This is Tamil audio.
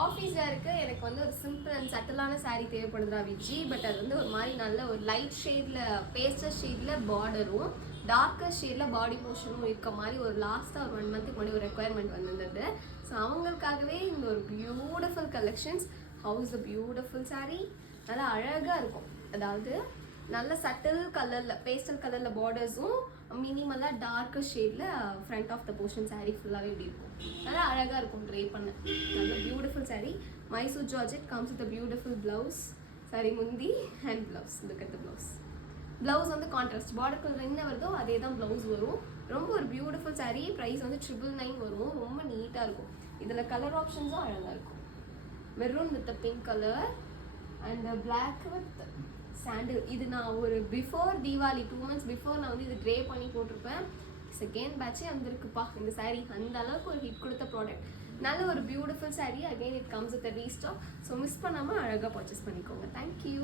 ஆஃபீஸ் வேருக்கு எனக்கு வந்து ஒரு சிம்பிள் அண்ட் சட்டிலான சாரீ தேவைப்படுதுடா விஜி. பட் அது வந்து ஒரு மாதிரி நல்ல ஒரு லைட் ஷேடில் பேஸ்டல் ஷேடில் பார்டரும் டார்க்கர் ஷேடில் பாடி போர்ஷனும் இருக்க மாதிரி ஒரு லாஸ்ட்டாக ஒரு 1 மந்த்துக்கு முன்னாடி ஒரு ரெக்குயர்மெண்ட் வந்திருந்தது. ஸோ அவங்களுக்காகவே இந்த ஒரு beautiful collections. House a beautiful sari, நல்லா அழகாக இருக்கும். அதாவது நல்ல சட்டில் கலரில் பேஸ்டல் கலரில் பார்டர்ஸும் மினிமலாக டார்க்கர் ஷேடில் front of the portion sari ஃபுல்லாகவே இப்படி இருக்கும். நல்லா அழகாக இருக்கும் ட்ரை பண்ண. நல்ல beautiful sari. Mysore georgette comes with beautiful blouse. Sari முந்தி and blouse. Look at the blouse. Blouse வந்து கான்ட்ராஸ்ட் பார்டர் கலர் என்ன வருதோ அதே தான் ப்ளவுஸ் வரும். ரொம்ப ஒரு பியூட்டிஃபுல் சாரீ. ப்ரைஸ் வந்து 999 வரும். ரொம்ப நீட்டாக இருக்கும். இதில் கலர் ஆப்ஷன்ஸும் அழகாக இருக்கும். Maroon with pink colour and black with sandal. இது நான் ஒரு பிஃபோர் தீபாவளி 2 months பிஃபோர் நான் வந்து இது க்ரே பண்ணி போட்டிருப்பேன். செகண்ட் பேட்சே வந்திருக்குப்பா இந்த சாரீ. அந்த அளவுக்கு ஒரு ஹிட் கொடுத்த ப்ராடக்ட். நல்ல ஒரு beautiful sari. Again it comes with restock. So miss பண்ணாமல் அழகாக பர்ச்சேஸ் பண்ணிக்கோங்க. தேங்க்யூ.